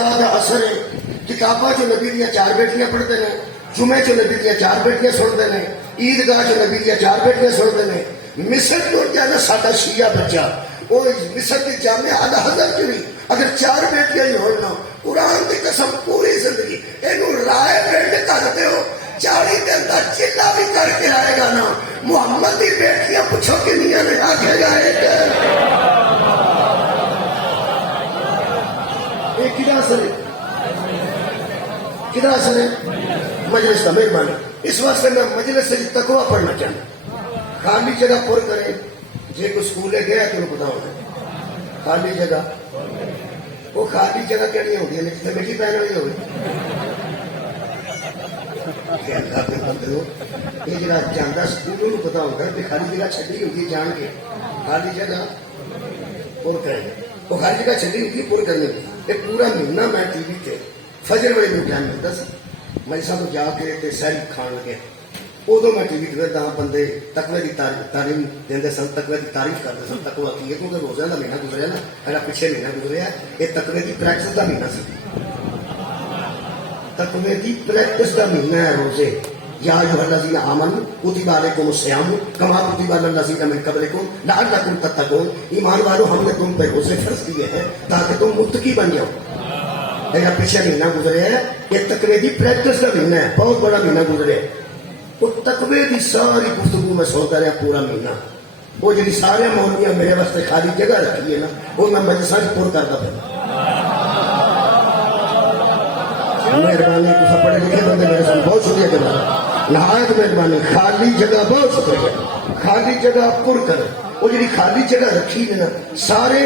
اثر ہے کتاباں جو نبی دیا 4 بیٹیاں پڑھتے ہیں، جمعے جو نبی دیا 4 بیٹیاں سنتے ہیں، عیدگاہ جو نبی دیا 4 بیٹیاں سنتے ہیں. مصر جو ہے ساڈا شیعہ بچہ وہ مصر کی جامع اعلی حضرت کی بھی اگر 4 بیٹیاں ہی ہونا قرآن کی قسم پوری زندگی یہ رائے پنڈ کرتے ہو 40 دن کا چلا بھی کر کے آئے گا نا محمد کی بیٹیاں پوچھو کنیاں نے آکھے گا کدا اثر ہے مجلس کا مہربانی. اس واسطے میں مجلس سے تقوی پڑھنا چاہتا. خالی جگہ پر کرے جی کوئی سکولے گیا تو پتا ہونا خالی جگہ وہ خالی جگہ کہڑی ہوتی ہے جتنے مٹی پہن والی ہوگی یہ جا جانا سکولوں پتا ہوتا ہے خالی جگہ چڈی ہوتی ہے جان کے خالی جگہ پر کریں وہ خالی جگہ چڈی ہوتی ہے پر کرنے کی. یہ پورا مہینہ میں ٹی وی تے فجر والے میں ٹائم ملتا سی مجلساں تو جا کے سیر کھان لگے ادو میں ٹی وی دیکھتا ہاں بندے تقوی کی تعلیم دے سن تقوی کی تعریف کرتے سن تقوی کی ہے کیونکہ روزہ کا مہینہ گزریا نا میرا پچھے مہینہ گزریا یہ تقوی کی پریکٹس کا مہینہ سی تقوی کی پریکٹس کا مہینہ ہے روزے. یا ایھا الذین آمنوا کتب علیکم الصیام کما کتب علی الذین من قبلکم لعلکم تتقون. ایمان والو ہم نے تم پہ روزے فرض کیے ہیں تاکہ تم متقی بن جاؤ. میرا پیچھے مہینہ گزرے ہے یہ تقوی کی پریکٹس کا مہینہ ہے بہت بڑا مہینہ گزرے. وہ تقوی کی ساری گفتگو میں سنتا رہا پورا مہینہ. وہ جی سارے مولویاں میرے واسطے خالی جگہ رکھی ہے نا وہ میں مجلساں پر کرتا پہ. مہربانی تو پڑھے لکھے بندے میرے ساتھ بہت شکریہ کرنا نہایت مہربانی. خالی جگہ بہت شکریہ خالی جگہ پر کر. وہ جی خالی جگہ رکھی ہے نا سارے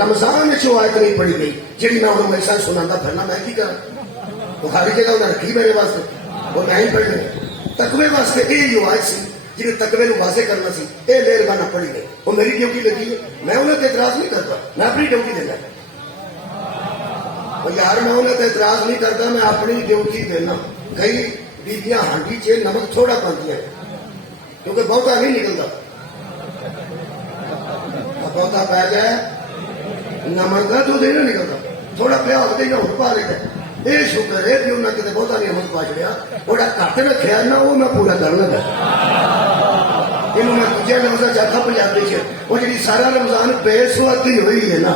رمضان چو آیت نہیں پڑھی گئی جی میں انہوں میرے ساتھ سنا پھرنا میں کی کرا تو خالی جگہ انہیں رکھی میرے واسطے وہ میں ہی پڑھنے تقوی واسطے یہ جو آیت سی جی تقوی نو واضح کرنا سی یہ مہربانہ پڑھی گئی وہ میری ڈیوٹی لگی ہے میں انہیں اعتراض نہیں کرتا میں اپنی ڈیوٹی دینا یار میں انہیں اعتراض نہیں کرتا میں اپنی ڈیوٹی دینا. کئی بیبیاں ہانڈی چ نمک تھوڑا پاتی ہیں کیونکہ بہتا نہیں نکلتا بہتا پی جائے نمک کا تو نہیں نکلتا تھوڑا پیا ہوتا ہی نہ پا لیتا. یہ شکر ہے کہ انہیں کتنے بہتا نہیں نمک پا چڑیا تھوڑا گھٹ رکھا نا وہ میں پورا کر لگا. یہ میں دوجا لفظ چاہتا پنجابی چ وہ جی سارا رمضان بے سوادی ہوئی ہے نا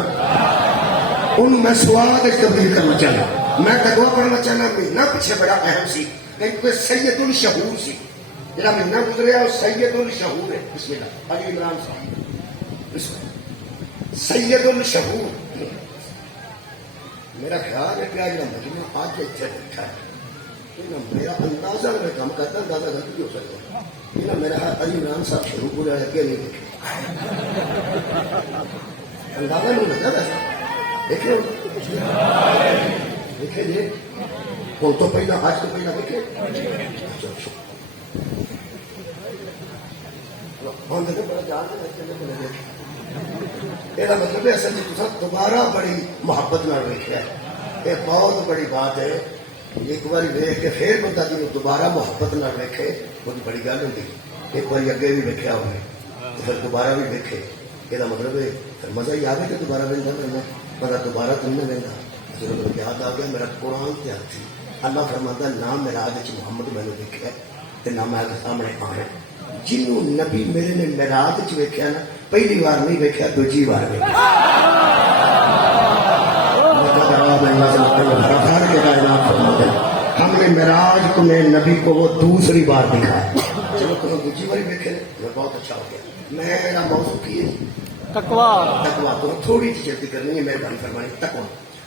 ان میں سواد تبدیل کرنا چاہتا. میں تقوی پڑھنا چاہنا مہینہ پیچھے بڑا اہم سی کیونکہ سید الشہور سی جا مہینہ گزریا وہ سید الشہور ہے. بسم اللہ علی عمران صاحب سید الشہور. میرا خیال ہے کہ آج مجمع آج اتنے بیٹھا ہے میرا اندازہ میں کام کرتا اندازہ غلط بھی ہو سکتا ہے یہ میرا علی عمران صاحب شروع پورے لگے نہیں دیکھے اندازہ نہیں لگتا ویسا دیکھے دیکھے جی کون تو پہلا آج تو پہلا دیکھے یہ مطلب ہے اصل تصا دوبارہ بڑی محبت نہ ویکیا یہ بہت بڑی بات ہے. ایک بار ویک کے پھر بندہ جی دوبارہ محبت نہ ویکھے بہت بڑی گل ہوتی. ایک بار اگے بھی ویکیا ہوئے تو پھر دوبارہ بھی ویکھے یہ مطلب ہے پھر مزہ ہی آئے کہ دوبارہ وہدا کرنا بندہ دوبارہ تم نے وہدا. جب میرے یاد آ گیا میرا قرآن تیار تھی اللہ فرماتا نہ معراج محمد میں نے دیکھا نہ میں سامنے آیا. جنوں نبی میرے نے معراج چ ویکھیا نا پہلی بار نہیں ویکھیا دوجی بار ویکھیا. ہم نے معراج کو میں نبی کو وہ دوسری بار دکھایا. چلو تم دوسری بار ویکھے میں بہت اچھا ہو گیا. میرا موضوع کی ہے تقوی. تقوی کو تھوڑی سی جلدی کرنی ہے مہربانی فرمانی.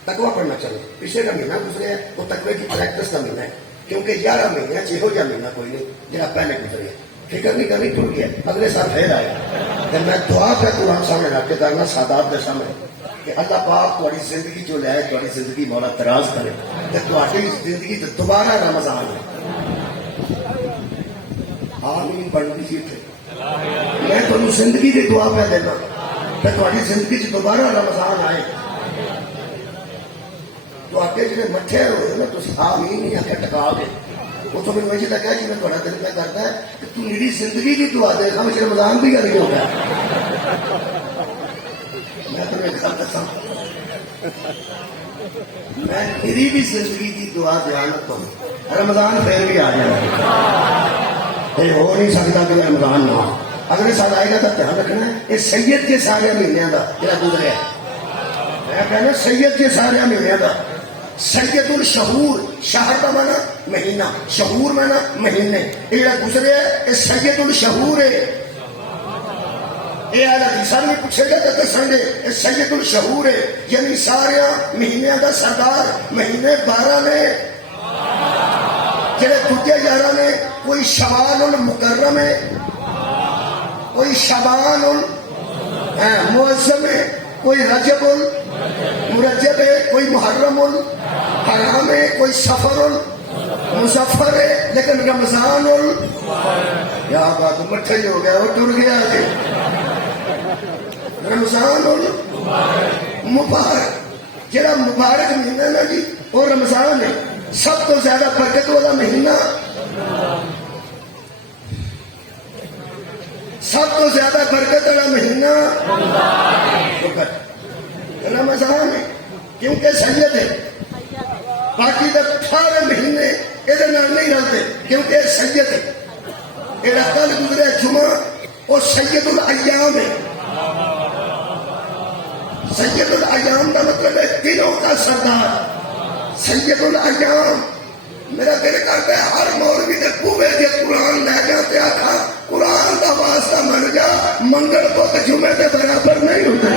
تقوی پڑھنا چاہیے. پچھلے کا مہینہ گزرے ہے وہ تقوی کی پریکٹس کا مہینہ ہے کیونکہ 11 مہینے یہو جہاں مہینہ کوئی نہیں جہاں پہلے گزرے. فکر نہیں کرنی ٹوٹ گیا اگلے سال پھر آیا. میں دعا پہ قرآن سامنے رکھ کے کرنا سادات کے سامنے کہ اللہ پاک تھوڑی زندگی جو لے تھوڑی زندگی مولا تراز کرے کہ تھوڑی زندگی دوبارہ رمضان ہے. آمین بڑھتی سی تھے میں تمہیں زندگی کی دعا پہ دینا کہ تھوڑی زندگی سے دوبارہ رمضان آئے. تو آگے جی مٹھے ہوئے نا تو آمین نہیں آ کے ٹکا دے وہ تو میرے وجہ لگا جی میں تھوڑا دل پہ کرتا ہے کہ تم میری زندگی کی دعا دے گا مجھے رمضان بھی نہیں ہوگا. میں تمہیں گھر دسا میں میری بھی زندگی کی دعا دیانت ہوں رمضان پھر بھی آ جائے یہ ہو نہیں سکتا کہ رمضان نہ ہو اگلے سال آئے گا تو دھیان رکھنا ہے یہ سید کے سارے مہینوں کا جڑا گزرا میں کہنا سید کے سارے مہینوں کا سید الشہور شہر کا مانا مہینہ شہور مانا مہینے یہ جڑا گزرے یہ سید الشہور ہے یہ حدیثاں بھی پوچھے گا تو دسیں گے یہ سید الشہور ہے یعنی سارے مہینوں کا سردار مہینے 12 نے جڑے دوجے 11 نے کوئی شوال المکرم ہے کوئی شبان المعظم ہے کوئی رجب المرجب ہے کوئی محرم الحرام ہے کوئی سفر المظفر ہے لیکن رمضان یا بات مٹھے ہو گیا وہ ٹر گیا جی رمضان المبارک جڑا مبارک مہینہ نا جی وہ رمضان ہے سب تو زیادہ برکت والا مہینہ سب تو زیادہ برکت والا مہینہ رمضان ہے کیونکہ سید ہے باقی تو سارے مہینے یہ نہیں رلتے کیونکہ سید ہے یہ کل گزرے جمعہ وہ سید الایام ہے سید الایام کا مطلب ہے دنوں کا سردار سید الایام میرا دل کرتا ہے ہر مولوی کے بوے کے قرآن لے جاتے آخا قرآن کا واسطہ من جا منگل کو جمعے کے برابر نہیں ہوتے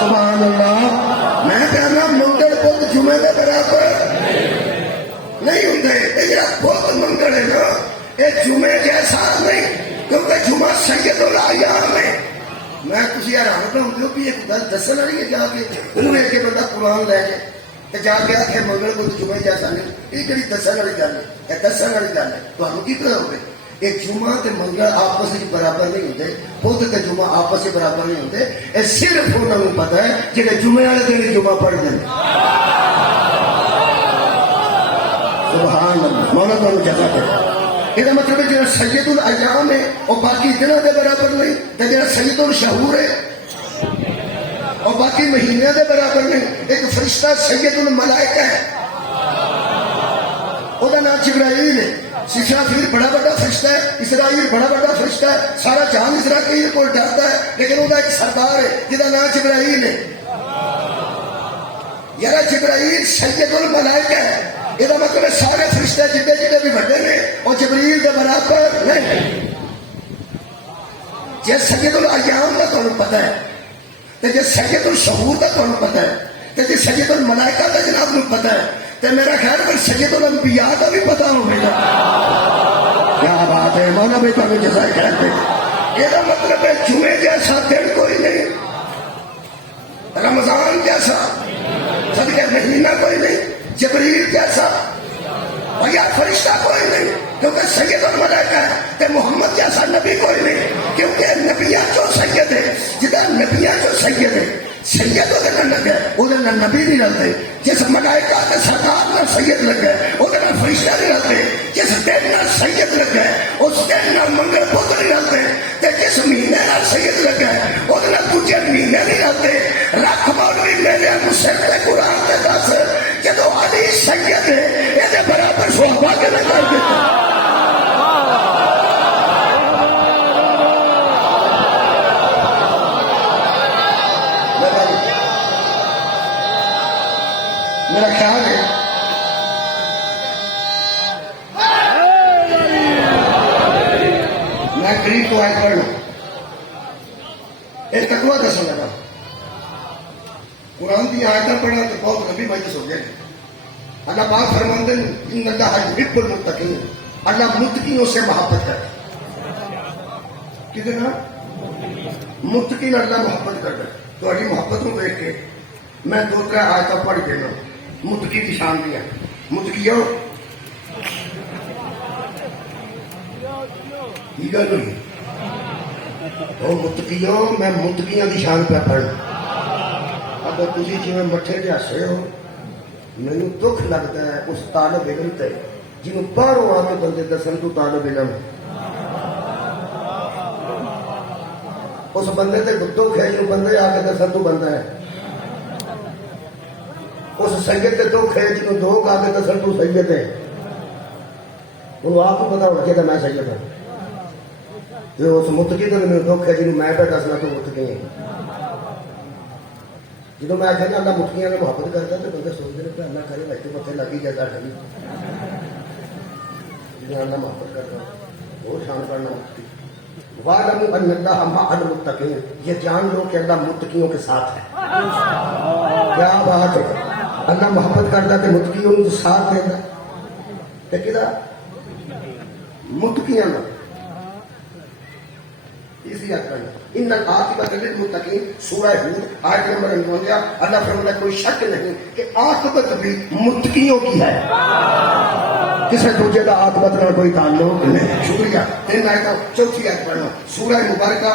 سبحان اللہ میں کہنا منگل کو جمعے کے برابر نہیں ہوتے یہ بہت منگل ہے نا یہ جمعے جیسا نہیں کیونکہ جمعہ سید الایام ہے میں تھی حیران پہ بھی ایک گل دسن والی ہے جا کے انہوں ایک بندہ قرآن لے کے جا کے آخر منگل کو جمعے جیسا نہیں یہ جی دسن والی گل ہے یہ دسن والی گل ہے تمہیں کی پتا ہوگی یہ جمعہ تے منگل آپس میں برابر نہیں ہوتے بدھ تے جمعہ آپس میں برابر نہیں ہوتے یہ صرف انہوں نے پتا ہے جہاں جمعے والے دن جمعہ پڑھتے ہیں سبحان اللہ مولا تمہیں جگہ پڑھا یہ مطلب ہے جہاں سید الایام ہے اور باقی دنوں کے برابر نہیں تو جہاں سید الشہور ہے اور باقی مہینے کے برابر نہیں ایک فرشتہ سید الملائکہ ہے وہ نام جبرائیل ہے اسرافیل بڑا بڑا فرشتہ ہے اسرائیل بڑا بڑا فرشتہ ہے سارا جہان اسرائیل کو ڈرتا ہے لیکن وہ ایک سردار ہے جہاں نام جبرائیل ہے یار جبرائیل سید الملائکہ ہے یہ مطلب ہے سارے فرشتے جتنے جتنے بھی بڑے نے اور جبریل کے برابر نہیں جی سید الایام کا تمہیں پتا ہے تو جی سید الشہور کا تمہیں پتا ہے تو جی سید الملائکہ کا جناب کو پتا ہے تو میرا خیال ہے سید الانبیاء کا بھی پتا ہوگا کیا بات ہے مولا بھائی تمہیں جزائے خیر دے یہ مطلب ہے جمعے جیسا دن کوئی نہیں رمضان جیسا صدقہ مہینہ کوئی نہیں جبریل جیسا بھیا فرشتہ کوئی نہیں کیونکہ سید الملائکہ ہے کہ محمد جیسا نبی کوئی نہیں کیونکہ نبیاں جو سید ہے جدہ نبیاں جو سید ہے سید وہ لگے وہ نبی نہیں رہتے جس ملائکہ کے سردار نہ سید لگے وہ فرشتہ نہیں رہتے جس دن نہ سید لگے اس دن نہ منگل بدھ نہیں رہتے جس مہینے نہ سید لگے وہ دوجے مہینے نہیں رہتے رکھ مولوی میرے مسلم کے قرآن کے دس جدو علی سید ہے یہ برابر صحابہ کے نہ کر دیتا میرا خیال ہے میں قریب کو آیت پڑھ لوں ایک تقویٰ دسوں لگا قرآن کی آیتیں پڑھا تو بہت لمبی مجلس ہو گئے اللہ پاک فرماتے ہیں ان اللہ یحب المتقین اللہ متقینوں سے محبت کرتا کتنا متقین اللہ محبت کرتا ہے تو علی محبت کو دیکھ کے میں 2-3 آیتیں پڑھ کے لوں متقی کی شان دیا متقیوں کی گل ہوئی وہ متقیوں میں متقیاں کی شان پہ پڑھ اگر تھی جی مٹھے جیسے ہو مینو دکھ لگتا ہے اس طالب علم تے جنہوں باہروں آ کے بندے دسن تو طالب علم اس بندے تے دکھ ہے جو بندے آ کے دسن تو بندہ ہے، اس سید تے دکھ ہے جنہوں لوگ آ کے دسن تو سید ہے، انہوں آپ کو پتا ہونا چاہیے میں سید ہوں۔ جو اس متقی تے میرے دکھ ہے جنہوں میں پہ دسنا تو متقی ہے۔ جب میں کہنا اللہ متقیاں نے محبت کرتا تو بندے سوچتے ہیں کہ اللہ کرے بھائی تو پتہ لگی جاتا ٹھنڈی جنہیں اللہ محبت کرتا بہت شان کرنا متقی۔ وَاعْلَمُوا أَنَّ اللَّهَ مَعَ الْمُتَّقِينَ، یہ جان لو کہ اللہ متقیوں کے ساتھ ہے۔ کیا بات ہے، اللہ محبت کرتا کہ متقیوں کو ساتھ دینا کہ کدا متقیاں نہ اسی یاد کرنا۔ ان العاقبۃ للمتقین، سورہ ہود آیت نمبر 49۔ اللہ فرماتا ہے کوئی شک نہیں کہ عاقبت بھی متقیوں کی ہے، کسی دوسرے کا عاقبت نہ کوئی تعلق نہیں۔ شکریہ۔ تین آیت چوتھی آیت پڑھنا، سورہ مبارکہ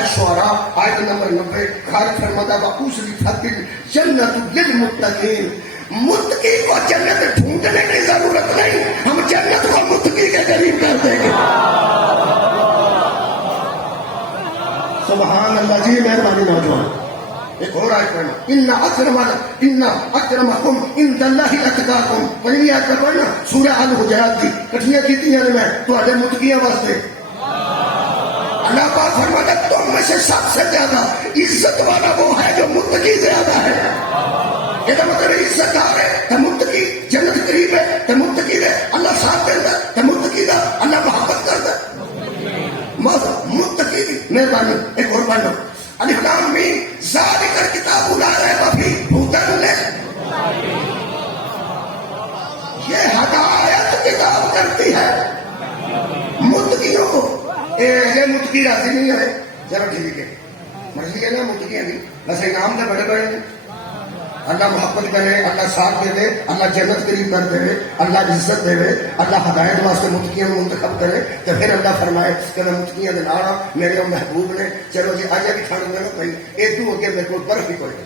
الشعراء آیت نمبر 90۔ خالق فرماتا ہے وَأُزْلِفَتِ الْجَنَّةُ لِلْمُتَّقِينَ، متقی کو جنت ڈھونڈنے کی ضرورت نہیں، ہم جنت کو متقی کے قریب کر دیں گے۔ سبحان اللہ جی، مہربانی نوجوان۔ ایک اور آیت پڑھنا، ان اکرمکم عند اللہ اتقاکم، پہلی آیت پر پڑھنا سورہ الحجرات کی کٹھیاں کیتی ہیں میں تہاڈے متقیاں واسطے۔ اللہ پاک فرماتا ہے تم میں سے سب سے زیادہ عزت والا وہ ہے جو متقی زیادہ ہے۔ یہ مطلب عزت آ ہے تو متقی، جنت قریب ہے تو متقی ہے، اللہ ساتھ دیتا ہے تو متقی کا اللہ محبت کرتا ہے۔ متقی مہربانی۔ ایک اور پڑھ لو، الف لام میم ذالک الکتاب لا ریب فیہ ھدی للمتقین، یہ ہدایت کتاب کرتی ہے متقیوں کو۔ یہ متقی راضی نہیں ہے، ذرا ٹھیک ہے مرضی ہے نا، متقی نہیں ویسے انعام تو بڑے بڑے ہیں۔ اللہ محبت کرے، اللہ ساتھ دے دے، اللہ جنت قریب کر دے، اللہ عزت دے، اللہ ہدایت واسطے متقیاں منتخب کرے، تو پھر اللہ فرمائے کہ میں متقیاں دے نال ہاں، میرے محبوب نے۔ چلو جی اج بھی ٹھنڈ میں پئی، ادو اگے میرے کو برف ہی پڑے،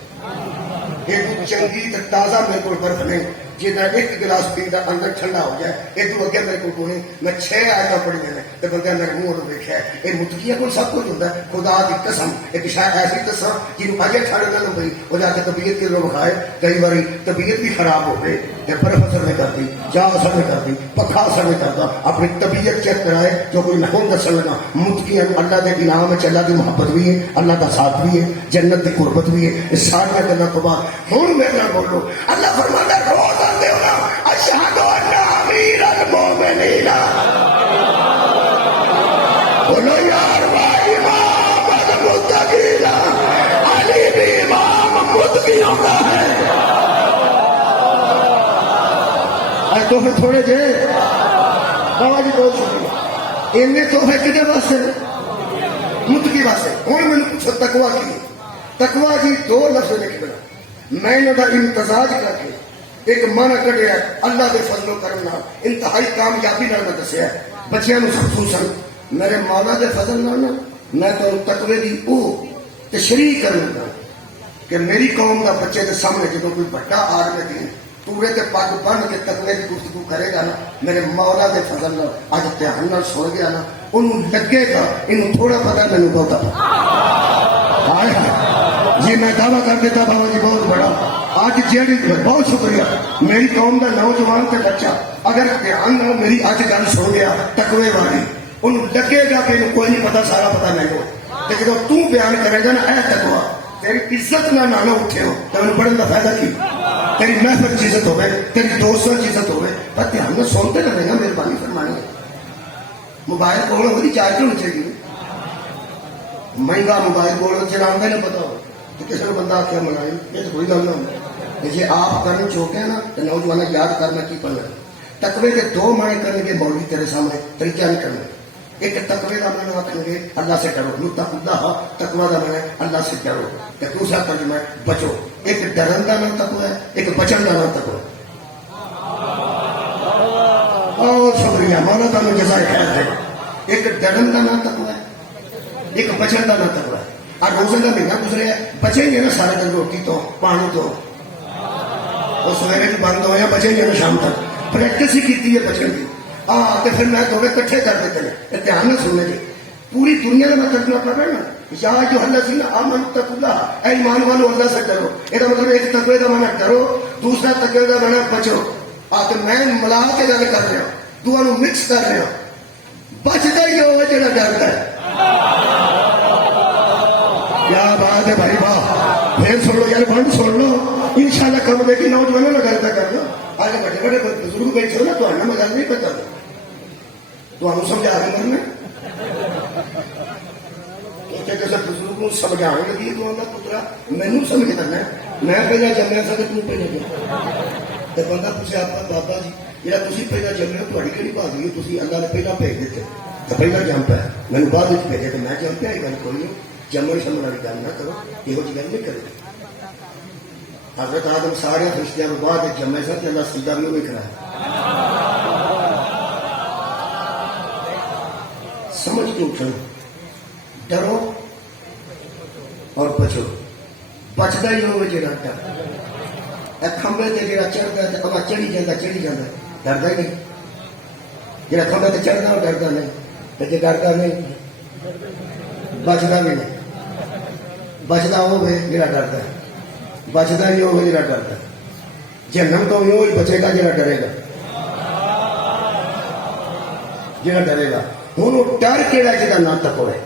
ادو چنگی تے تازہ میرے کو برف نہیں جہاں ایک گلاس پیندا اندر ٹھنڈا ہو جائے، ادو اگے میرے کو نہیں۔ میں 6 آیتاں پڑھیاں نے تے بندہ میرے منہ نوں ویکھیا ہے، یہ متقیاں کو سب کچھ ہوندا ہے۔ خدا دی قسم ایک شاید ایسی دساں جنوں اجے ٹھنڈ نہ پئی، وہ جا کے طبیعت کدھروں بخائے، کئی باری طبیعت بھی خراب ہو گئی تے برف اثر نہیں کرتی، چاہ اثر نہیں کرتی، پکھا اثر نہیں کرتا، اپنی طبیعت چیک کرائے جو کوئی نہ دسن لگا۔ متقیاں اللہ دے انعام ہے، اللہ دی محبت بھی ہے، اللہ کا ساتھ بھی ہے، جنت دی قربت بھی ہے۔ اس ساری گلاں تو بعد ہن میرے نال بولو، اللہ فرماتا ہے روز آندے ہو نا اشہد ان امیر المومنین، بولو یار بھائی امام المتقین، علی بھی امام متقیوں کا ہے۔ تو پھر تھوڑے جے بابا جی بہت شکریہ، ان تو ہے کدے واسطے متقی واسطے۔ ہوں میں پوچھو تقوی کی، تقوی جی 2 لفظ نکلنا، میں انہوں کا امتزاج کر کے ایک معنی کڈیا اللہ دے فضل و کرم نال انتہائی کامیابی نال میں دسیا ہے بچیاں نوں، خصوصاً میرے مولا دے فضل نال میں تو تقوی دی او تشریح کروں گا کہ میری قوم دا بچے دے سامنے جدوں کوئی بڑا عالم دین پورے تے پگ بن کے تقوی دی گفتگو کرے گا نا، میرے مولا دے فضل نال اج دھیان نال سن گیا نا، انہوں لگے گا انہوں تھوڑا پتہ مینوں بہت ہائے ہائے جی میں دعویٰ کر دیتا بابا جی بہت بڑا۔ آج جیڑی بہت شکریہ میری قوم کا نوجوان تے بچہ اگر دھیان نہ میری اج گل سن گیا تقوی والی، انہوں لگے گا کہ کوئی نہیں پتا، سارا پتا نہیں ہو، تو جب تو بیان کرے گا نا اے تقوی تیری عزت نہ نالوں اٹھے ہو تو انہوں پڑھنے کا فائدہ کی، تیری محفل کی عزت ہوئے، تیری دوستوں کی عزت ہوئے، پر دھیان میں سنتے رہے گا، مہربانی فرمانی ہے۔ موبائل کول ہوگی چارج ہونی چاہیے، مہنگا موبائل کول چلانا نہیں پتا ہو تو کسی نے بندہ آخیا منائی، یہ تو کوئی گل نہ ہو جی آپ کرنے چوکے نا تو نوجوان یاد کرنا کی پڑھنا۔ تقوی کے 2 معنی کرنے کے مولوی تیرے سامنے طریقہ نہیں کرنا۔ ایک تقوی کا معنی آخر گے اللہ سے ڈرو، متقوا اللہ، تقوی کا معنی اللہ سے ڈرو، دوسرا ترجمہ ہے بچو۔ ایک ڈرن کا نام تقوی ہے، ایک بچن کا نام تقوی ہے۔ اور شکریہ مولا تعالیٰ جزائے خیر دے۔ ایک ڈرن کا نام تقوی ہے، ایک بچن کا نام تقوی ہے۔ اور روزے کا مہینہ گزرے بچیں گے نا سارے دن روٹی تو پانی تو، اور سویرے بھی بند ہویا بچیں گے نا شام تک، پریکٹس ہی کی ہے بچن کی۔ ہاں تو پھر میں تھوڑے کٹھے کر دیتے ہیں، دھیان نہ سننے جی، پوری دنیا میں ترجمہ کر رہا نا یا جو الذین آمنوا اتقوا اللہ، اے ایمان والو اللہ سے ڈرو. یہ مطلب ایک تقوی کا معنی ڈرو، دوسرا تقوی کا معنی بچو. آ کے میں ملا کے گل کر رہا، دونوں مکس کر رہا. بچتا ہی ہوگا جڑا ڈرتا ہے. کیا بات ہے بھائی، واہ. پھر سن لو یار، بند سن لو. ان شاء اللہ کم دیکھی نوجوانوں گل پہ کر لو. آج بڑے بڑے بزرگ بیٹھے ہو نا، تو میں گل نہیں پتا تو سمجھا کے مرنا. کسی بزرگ کو سمجھا لگی تو آتا پترا مینو سمجھ کرنا، میں پہلے جمیا سا تو پہلے جمع. بندہ پوچھے آپ بابا جی جا تھی پہلے جمے ہو تاری کہڑی بات ہوئی، تھی اللہ نے پہلے بھیج دیتے تو پہلا جم پایا، مینو بعد بھیجے تو میں جم پیا. یہ گل کوئی نہیں، جمن شمن والی گل نہ کرو، یہ گل نہیں کرے. حضرت آدم سارے فرشتیاں کو بعد جمے سن، اللہ سیدھا بھی وہی کرایا. سمجھ کے اٹھو، ڈرو اور بچو. بچتا ہی ہوگا جا ڈر. کھمبے سے جا چڑھتا ہے تو چڑھی جاتا ڈردا ہی نہیں. جا کھمبے سے چڑھتا وہ ڈردا نہیں، تو جی ڈردا نہیں بچتا بھی نہیں. بچتا ہوگا جا ڈردا ہے، بچتا ہی ہوگا جا ڈردا. جہنم تو وہی بچے گا جا ڈرے گا. جا ڈرے گا. ہوں وہ ڈر کہڑا جا نام تقوی ہے.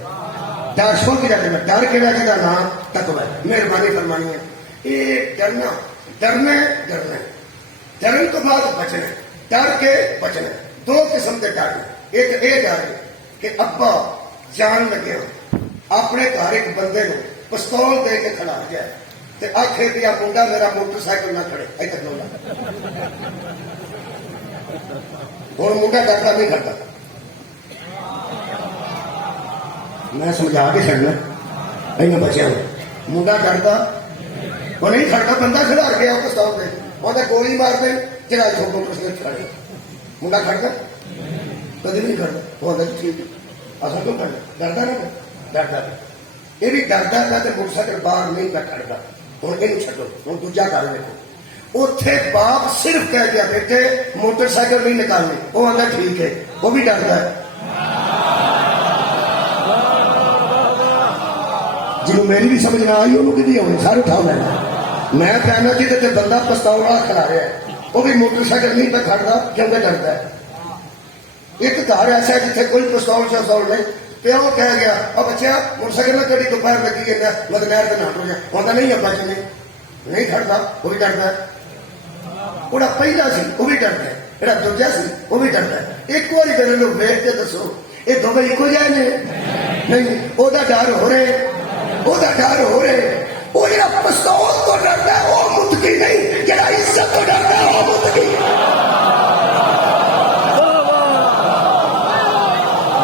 ڈر سو کی ڈر ڈر کہڑا جا نام تقوی ہے. مہربانی فرمانی ہے. یہ ڈرنا ڈرنا ڈرنا ڈرن تو بعد بچنا، ڈر کے بچنا. دو قسم کے ڈر. ایک یہ ڈر ہے کہ ابا جان لگے اپنے گھر ایک بندے کو پستول دے کے کھڑا جائے تو آخے بھی منڈا میرا موٹر سائیکل نہ کھڑے. ادھر لوگ ہوں منڈا ڈرتا نہیں کرتا. میں سمجھا کے چڑنا ان بچوں منڈا ڈرتا وہ نہیں کھڑتا. بندہ کھڑا گیا پستول دے وہ گولی مار دیں جا موٹر سائیکل کھڑے. منڈا کھڑتا کدی نہیں کھڑتا. وہ آتا ٹھیک اصل کیوں کھڑنا ڈرتا نا ڈرتا. یہ بھی ڈرتا تھا تو موٹر سائیکل باہر نہیں پہ کھڑتا. ہوں یہ چڈو، ہوں دوجا کر دیکھو. اتنے باپ صرف کہہ دیا بیٹے موٹر سائیکل نہیں نکالنی، وہ آتا ٹھیک ہے، وہ بھی ڈرتا ہے. جنہوں میری بھی سمجھ نہ آئی انہوں کی بھی ہونی سارے اٹھا لینا. میں کہنا جی تو بندہ پستول والا کھڑا رہا ہے، وہ بھی موٹر سائیکل نہیں پہ کھڑتا کیونکہ ڈرتا ہے. ایک گھر ایسا ہے جیسے کوئی پستول شستول نہیں، پیو کہہ گیا اور بچہ موٹر سائیکل میں کبھی دوپہر لگی ہے مگر نہر کے نہ ہو جائے. ہوتا نہیں ابا جی نہیں کھڑتا، وہ بھی ڈرتا ہے. وہ پہلا سی وہ بھی ڈرتا ہے، جڑا دوجا سی وہ بھی ڈرتا ہے. ایک بار کرے لوگ ویٹ کے دسو یہ دونوں ایک جائے نہیں. وہ ڈر ہو رہے، وہ ڈر ہو رہے. وہ جا پستول تو ڈرتا ہے وہ متقی نہیں، جڑا عزت تو ڈرتا ہے وہ متقی.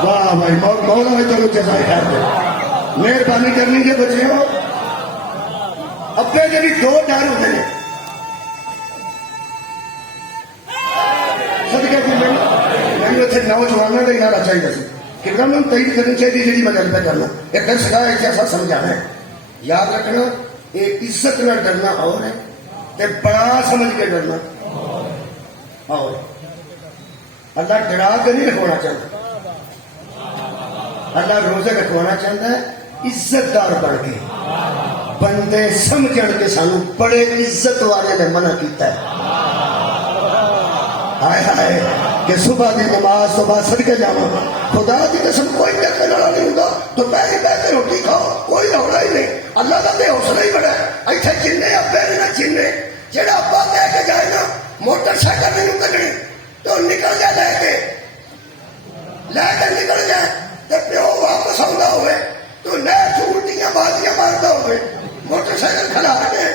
واہ بھائی مولا میں تو جزائے کر دے. مہربانی کرنی کے بچے ہو. اپنے جب دو ڈر ہوتے ہیں صدقے کی میں اتنے نوجوانوں کا ارادہ چاہیے سی کہ میں تائید کرنی چاہیے جی میں گل پہ کرنا. ایک دن سکھا ایک ایسا سمجھانا ہے. یاد رکھنا یہ عزت نہ ڈرنا اور ہے بڑا سمجھ کے ڈرنا اور. اللہ ڈرا کے نہیں رکھوانا چاہتا، اللہ روزے رکھوانا چاہتا ہے عزت دار بن کے. بندے سمجھن کے سانو بڑے عزت والے نے منع کیتا ہے. ہائے ہائے کہ صبح کی نماز تو بعد صدقے جاؤں خدا کی قسم کوئی ڈرنے والا نہیں ہوتا. تو پہلے پہلے روٹی کھاؤ کوئی رونا ہی نہیں. اللہ کا تو حوصلہ ہی بڑا ہے. ایسے چنے ابے نہ چنے جہاں ابا لے کے جائے نا موٹر سائیکل نہیں کھڑی تو نکل جائے لے کے نکل جائے تو پیو واپس آتا ہوئے تو لے الٹیاں بازیاں مارتا ہوئے موٹر سائیکل کھڑا کے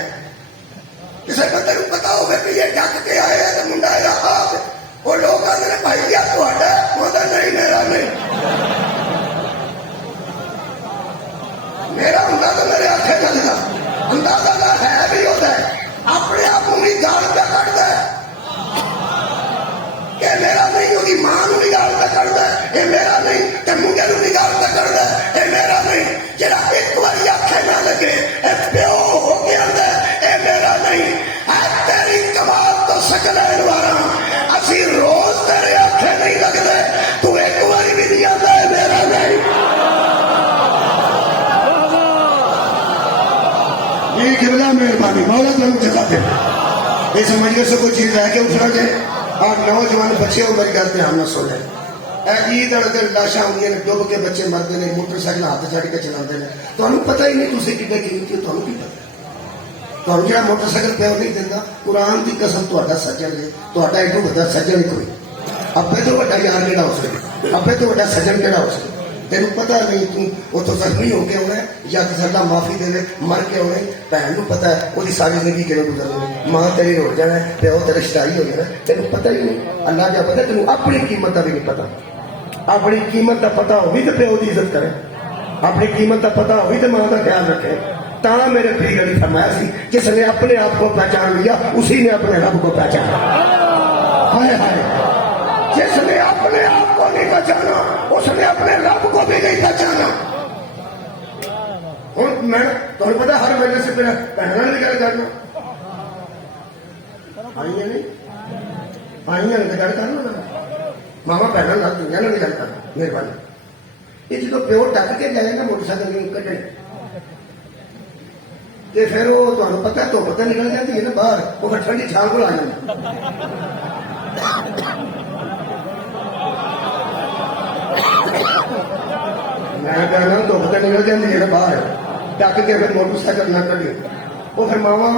کسی بندے کو پتا ہوگا کہ یہ ڈک کے آئے ہیں تو منڈا آیا آپ وہ لوگ آتے ہیں بھائی کیا تھوڑا وہ نہیں میرا نہیں میرا ہوں تو میرے ہاتھ چلتا اندازہ ہے بھی ہوتا ہے اپنے آپ کو بھی گال پہ کٹتا ہے کہ میرا نہیں وہی ماں کو بھی گال پہ کٹتا ہے یہ میرا نہیں کہ منڈے کو بھی گال پہ کٹتا ہے یہ میرا نہیں جہاں ایک بار آنکھیں نہ لگے پیو ہو کے آتا ہے یہ میرا نہیں تیری کمال تو سکل ہے دوارا اسی روز تیرے آنکھیں نہیں لگتے تو ایک بار بھی نہیں آتا ہے میرا نہیں. مہربانی مولا تمہیں جزا دے اس مجلس سے کوئی چیز لے کے اٹھنا جائے اور نوجوان بچے ہو میری گل دھیان نہ سنیں عید والے دن لاشاں ہوندیاں نے ڈب کے بچے مرتے ہیں موٹر سائیکل ہاتھ چڑھ کے چلاتے ہیں تمہیں پتہ ہی نہیں تھی کتنے قیمتی ہو تمہیں کی پتا تمہیں جہاں موٹر سائیکل پیو نہیں دینا قرآن کی قسم تا سجن ہے تا ایڈو وا سجن کوئی ابے تو وا یار کہڑا ہو سکے ابے تو وا سجن کہڑا ہو سکے تینوں پتا نہیں تو زخمی ہو کے آنا ہے یا کسی معافی دے مر کے آنا ہے بھن کو پتا ہے وہ ساری زندگی کہڑے گزرنی ماں تیری روڑ جانا ہے پیو تیرے شٹائی ہو جانا ہے تینوں پتا ہی نہیں اللہ جا پتا تینوں اپنی قیمت کا بھی نہیں پتا اپنی قیمت کا پتا ہوگی تو پیو کی عزت کرے اپنی قیمت کا پتا ہوگی تو ماں کا خیال رکھے تا میرے پیر علی فرمایا سی جس نے اپنے آپ کو پہچان لیا اسی نے اپنے رب کو پہچانا ہائے ہائے جس نے اپنے آپ کو نہیں پہچانا اس نے اپنے رب کو بھی نہیں پہچانا ہوں میں تمہیں پتا ہر مہینے سے پہلے پہنا نہیں گل کرنا آئی نہیں آئی گل کرنا ماما پہنا نہ دنیا نے گل کرنا مہربانی یہ جب پیو ٹک کے جائے نا موٹر سائیکل کٹے تو پھر وہ تمہیں پتا تو پتہ نکل جاتی ہے نا باہر وہ پھر ٹھنڈی چھان کو آ جانا میں کہنا تو پتہ نکل جاتی ہے نا باہر ٹک کے پھر موٹر سائیکل نہ کٹے وہ پھر ماوا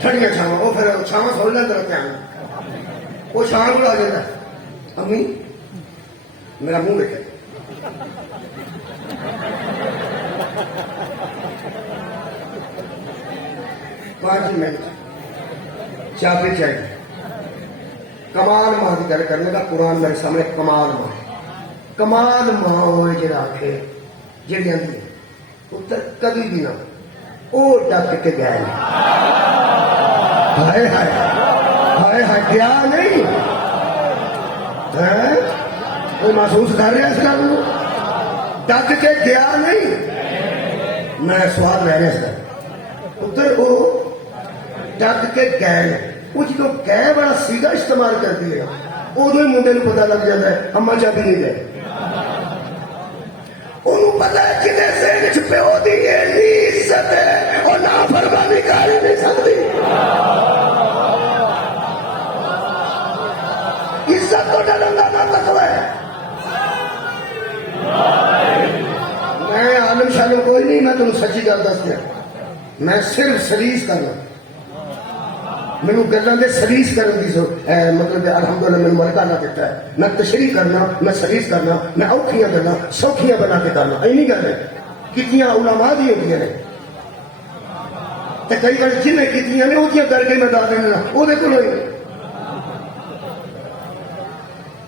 ٹھنڈیاں چھاواں وہ پھر چھاواں سو لینا کرتے ہیں وہ چھان کو آ جاتا امی میرا منہ دیکھے پانچ منٹ چاپی چاہیے کمال ماں کی گل کرنے کا قرآن میرے سامنے کمال ماں ہوئے جڑا آخے جڑی آدھی اتر کبھی بھی نہ وہ ڈک کے گیا ہائے ہائے ہائے ہائے گیا نہیں کوئی محسوس کر رہا اس گل ڈک کے گیا نہیں میں سوال لے رہا اس کا ادھر وہ ڈک کے گئے وہ جب گئے بڑا سیدھا استعمال کرتی ہے ادو ہی منڈے کو پتا لگ جاتا ہے اما چاہتی نہیں گئے انہوں پتا ہے کتنے ذہن چ پیو دی عزت ہے اور نافرمانی کر ہی نہیں سکتی عزت تو ڈرنا نہ تقوی ہے میں عالم شالم کوئی نہیں میں تمہیں سچی گل دس دیا میں صرف سریس کرنا میرے گلوں کے سریس کرنے کی مطلب الحمدللہ میرے مرکہ نہ دیتا ہے میں تشریح کرنا میں سریس کرنا میں اوکھیاں گلا سوکھیاں بنا کے کرنا اینی گل ہے کتنی علماء دی ہوتی ہیں کئی بار جنہیں کتنی نے وہ کر کے میں دس دینا وہ دیکھو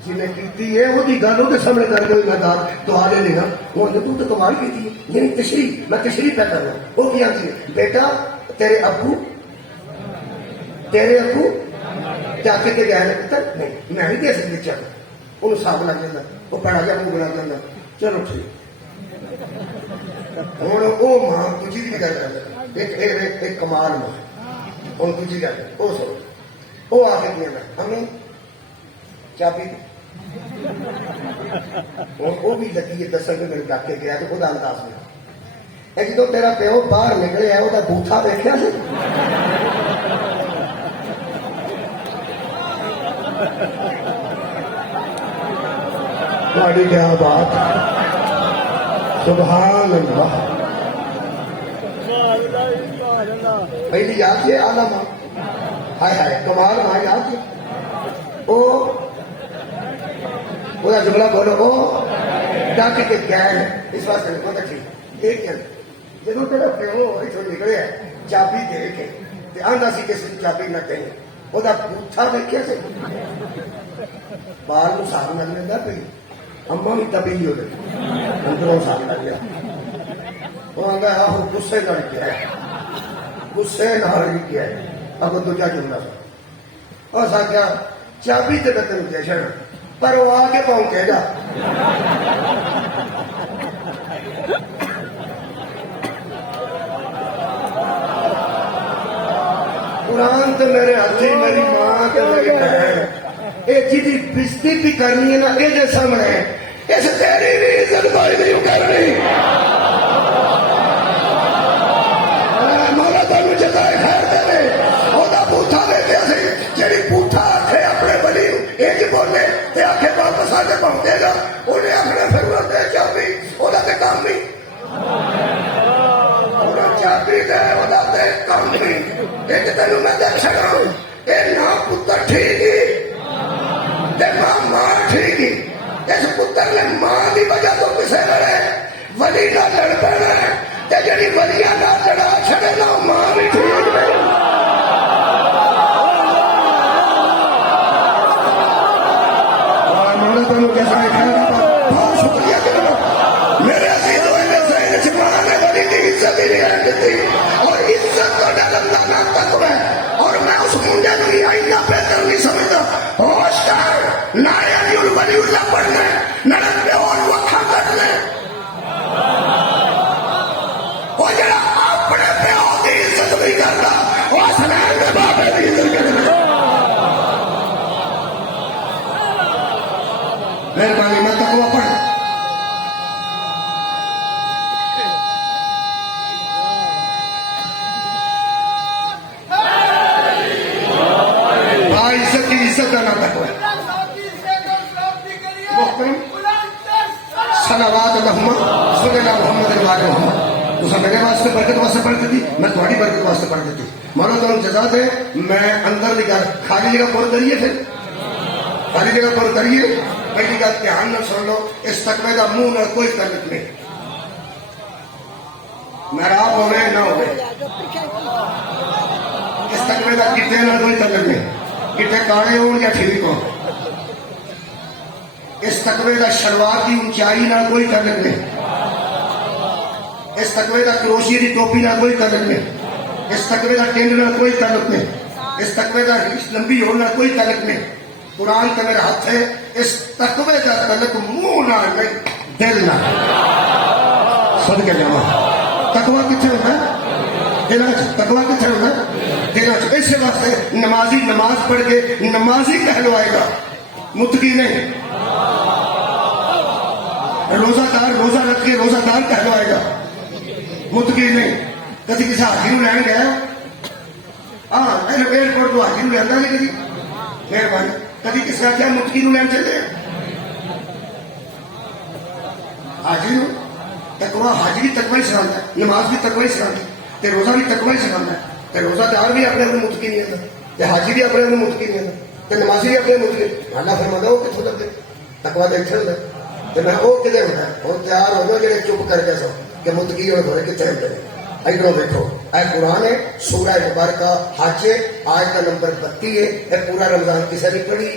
جنہیں کی ہے وہ گل وہ سامنے کر کے میں دار دعا لے لینا وہ تو کمال کی یعنی تشریح میں تشریح پہ کرنا وہ کیا بیٹا تیرے ابو کیا کہ گیا پتر نہیں میں نہیں دے سکتی چل انہوں صاف لگ جاتا وہ پڑھا جا منہ بنا جانا چلو ٹھیک ہوں وہ ماں تجھی بھی گل کر ایک کمال ماں ہوں تجھی گل وہ سو وہ آ کے دیا ہمیں چابی وہ بھی لگی ہے دسن کے میرے ڈاک کے گیا تو وہ انداز میں جدو تیرا پیو باہر نکلے ہے وہ بوٹھا دیکھا سی تھوڑی کیا بات سبحان اللہ پہلی یاد ہے آلہ ماں ہائے ہائے کمال ماں یاد ہے وہ جملہ بولو وہ ڈاک کے گئے اس واسطے بہت اچھی ایک جب تیرا پیو اتوں نکلے چابی دے کے آندا سی کسی چابی نہ کہیں وہ بوٹھا دیکھے سے باہر کو ساتھ لگ لینا پی اما بھی تبھی ہو گئی اندروں ساتھ لگ گیا وہ آتا ہے آہو غصے کر کے غصے نہ کیا ہے اب دوجا جملہ سا اور سا کیا چابی تے تین دے چڑ پر وہ آ کے پہنچے گا قرآن تو میرے ہاتھی میری ماں کے میری بہن یہ جی بزتی بھی کرنی ہے نا یہ سامنے اس تیری بھی عزت کوئی نہیں کرنی مولا تو دے گا انہیں اپنے پھر وہ دے چابی وہ دے کام نہیں چابی دے وہ دے کام نہیں ایک تینوں میں دے چھڑا اے نا پتر ٹھیک ہی تے ماں ٹھیک ہی اس پتر نے ماں دی وجہ تو کسے لڑے ولی نہ لڑ پڑے تے جڑی ولیاں نہ لڑا چھڑے نا ماں بھی ٹھیک ہے بہت شکریہ میرے عزیزوں اور عزت کا ڈالنا نہ تقوی اور میں اس منڈے کو آئندہ بہتر نہیں سمجھتا ہوش کر نہ علی الولی اللہ پڑھنے نہ رب اور وقت کرنے وہ جڑا اپنے پیو کی عزت نہیں کرتا وہ حسنین کے بابے کی عزت کرتا مہربانی میں تقوی پڑھ عزت کی عزت کا نام تقوی محترم صلوات اللہم صلی اللہ محمد وعلی محمد تو سب میرے واسطے برکت واسطے پڑھتی تھی میں تھوڑی برکت واسطے پڑھتی تھی مولا تو جزا دے میں اندر نکال خالی جگہ پر کریے پھر خالی جگہ پر کریے پہلی گل دھیان نہ سن لو اس تقوی کا منہ نہ کوئی تعلق نہیں ناراض ہوئے نہ ہوئے اس تقوی کا کتنے نہ کوئی تعلق نہیں کتنے کاڑے ہوں یا ٹھیک ہو اس تقوی کا شلوار کی اونچائی نہ کوئی تعلق نہیں اس تقوی کا کروشی کی ٹوپی نہ کوئی تعلق نہیں اس تقوی کا ٹینڈ نہ کوئی تعلق نہیں اس تقوی کا لمبی ہونا کوئی تعلق نہیں قرآن کا میرا ہاتھ ہے اس تقوی کا تعلق منہ نہ نہیں دل نہ صدقے جاواں تقوی کتنے ہوتا ہے دل تقوی کتنے ہوتا ہے دل اس واسطے نمازی نماز پڑھ کے نمازی کہلوائے گا متقی نہیں روزہ دار روزہ رکھ کے روزہ دار کہلوائے گا متقی نہیں کسی کسی حاجی نو لین گیا ہاں ایئرپورٹ کو حاجی نو لینا نہیں کسی مہربانی کبھی کسی کا کیا متقی نو لین چلے حاجی نو تقوی حاجی بھی تقوی سکھاتا ہے نماز بھی تقوی سکھاتا ہے تے روزہ بھی تقوی سکھاتا ہے تے روزہ دار بھی اپنے اپنے متقی نہیں آتا تے حاجی بھی اپنے اپنے متقی نہیں آتا تے نمازی بھی اپنے متقی اللہ فرماتا وہ کتوں لگے تقوی تو اتنے ہوتا ہے تے میں وہ کدے ہوتا ہے اور تیار ہو جاؤ جڑے چپ کر کے سو کہ متقی اور گھوڑے کتنے ہوتے ہیں ادھر دیکھو اے قرآن ہے سورہ مبارکہ حج آیت کا نمبر 32 ہے اے پورا رمضان کسے نہیں پڑھی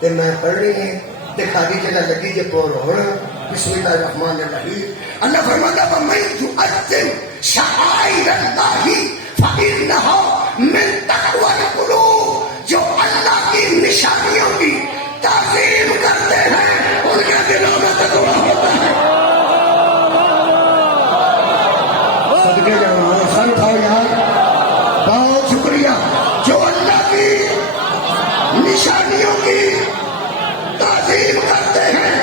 تے میں پڑھنی ہے تے خالی جگہ لگی جے پور ہونا بسم اللہ الرحمن الرحیم اللہ فرماتا ہے وَمَن يُعَظِّمْ شَعَائِرَ اللَّهِ فَإِنَّهَا مِن تَقْوَى الْقُلُوبِ جو اللہ کی نشانیوں کی تعظیم کرتے ہیں ان کے دلوں میں تقوی ہوتا ہے بہت شکریہ جو اللہ کی نشانیوں کی تعظیم کرتے ہیں